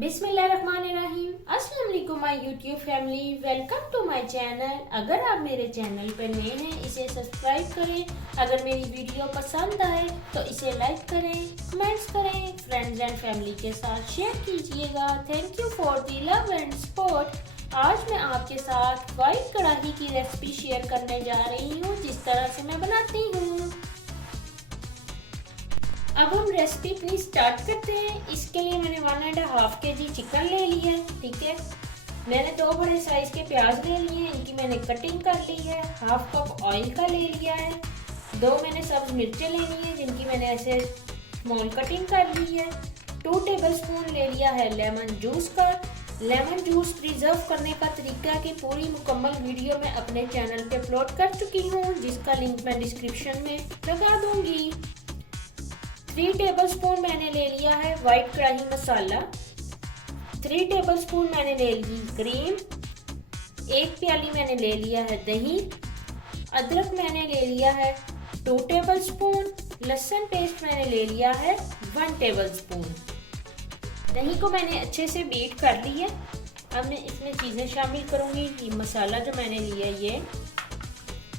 बिस्मिल्लाहिर्रहमानिर्रहीम। अस्सलाम वालेकुम my YouTube family, welcome to my channel. अगर आप मेरे चैनल पर नए हैं इसे सब्सक्राइब करें। अगर मेरी वीडियो पसंद आए तो इसे लाइक करें, कमेंट्स करें, फ्रेंड्स एंड फैमिली के साथ शेयर कीजिएगा। Thank you for the love and support. आज मैं आपके साथ वाइट कढ़ाई की रेसिपी शेयर करने जा रही हूँ, जिस तरह से मैं बनाती हूँ। अब हम रेसिपी अपनी स्टार्ट करते हैं। इसके लिए मैंने 1.5 kg चिकन ले लिया है। ठीक है, मैंने 2 बड़े साइज के प्याज ले लिए हैं, इनकी मैंने कटिंग कर ली है। 1/2 कप ऑयल का ले लिया है। 2 मैंने सब्ज मिर्चें लेनी है, जिनकी मैंने ऐसे स्मॉल कटिंग कर ली है। 2 टेबलस्पून ले लिया है लेमन जूस का। लेमन जूस प्रिजर्व करने का तरीका की पूरी मुकम्मल वीडियो मैं अपने चैनल पे अपलोड कर चुकी हूँ, जिसका लिंक मैं डिस्क्रिप्शन में लगा दूंगी। 3 टेबलस्पून मैंने ले लिया है वाइट कढ़ाई मसाला। 3 टेबलस्पून मैंने ले ली क्रीम। 1 प्याली मैंने ले लिया है दही। अदरक मैंने ले लिया है 2 टेबलस्पून। लहसुन पेस्ट मैंने ले लिया है 1 टेबलस्पून। दही को मैंने अच्छे से बीट कर ली है। अब मैं इसमें चीज़ें शामिल करूँगी। ये मसाला जो मैंने लिया है, ये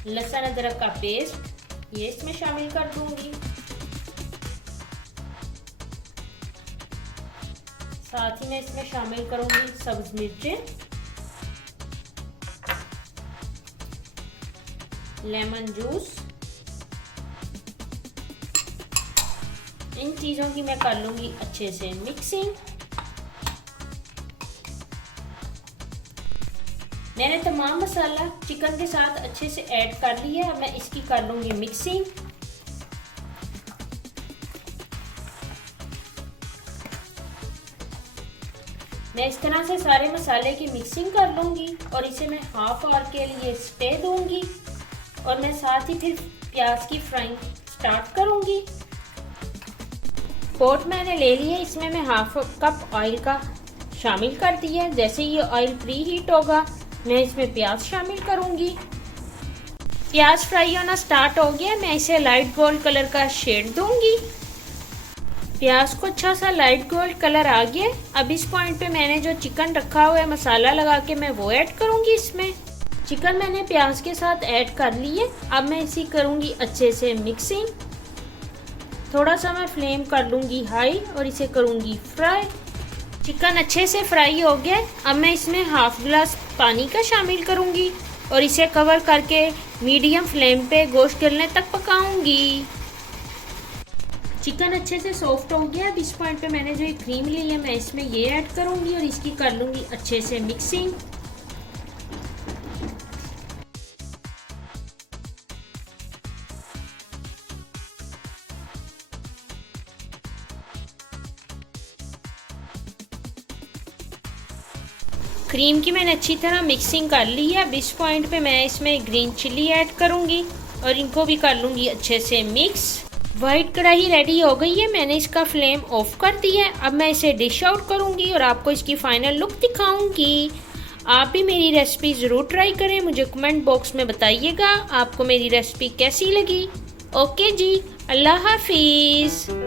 लहसुन अदरक का पेस्ट, ये इसमें शामिल कर दूँगी। साथ ही मैं इसमें शामिल करूंगी सब्ज मिर्चें, लेमन जूस। इन चीज़ों की मैं कर लूंगी अच्छे से मिक्सिंग। मैंने तमाम मसाला चिकन के साथ अच्छे से ऐड कर लिया है। अब मैं इसकी कर लूंगी मिक्सिंग। मैं इस तरह से सारे मसाले की मिक्सिंग कर लूँगी और इसे मैं हाफ आवर के लिए स्टे दूँगी और मैं साथ ही फिर प्याज की फ्राइंग स्टार्ट करूँगी। पोट मैंने ले लिया, इसमें मैं 1/2 कप ऑयल का शामिल कर दिया। जैसे ये ऑयल प्री हीट होगा, मैं इसमें प्याज शामिल करूँगी। प्याज फ्राई होना स्टार्ट हो गया, मैं इसे लाइट गोल्ड कलर का शेड दूँगी। प्याज को अच्छा सा लाइट गोल्ड कलर आ गया। अब इस पॉइंट पे मैंने जो चिकन रखा हुआ है मसाला लगा के, मैं वो ऐड करूंगी इसमें। चिकन मैंने प्याज के साथ ऐड कर ली है। अब मैं इसी करूंगी अच्छे से मिक्सिंग। थोड़ा सा मैं फ्लेम कर लूंगी हाई और इसे करूंगी फ्राई। चिकन अच्छे से फ्राई हो गया। अब मैं इसमें 1/2 गिलास पानी का शामिल करूंगी और इसे कवर करके मीडियम फ्लेम पे गोश्त गलने तक पकाऊंगी। चिकन अच्छे से सॉफ्ट हो गया। अब इस पॉइंट पे मैंने जो ये क्रीम ली है, मैं इसमें ये ऐड करूंगी और इसकी कर लूंगी अच्छे से मिक्सिंग। क्रीम की मैंने अच्छी तरह मिक्सिंग कर ली है। अब इस पॉइंट पे मैं इसमें ग्रीन चिल्ली ऐड करूंगी और इनको भी कर लूंगी अच्छे से मिक्स। वाइट कढ़ाई रेडी हो गई है, मैंने इसका फ्लेम ऑफ कर दिया है। अब मैं इसे डिश आउट करूंगी और आपको इसकी फाइनल लुक दिखाऊंगी। आप भी मेरी रेसिपी ज़रूर ट्राई करें, मुझे कमेंट बॉक्स में बताइएगा आपको मेरी रेसिपी कैसी लगी। ओके जी, अल्लाह हाफिज़।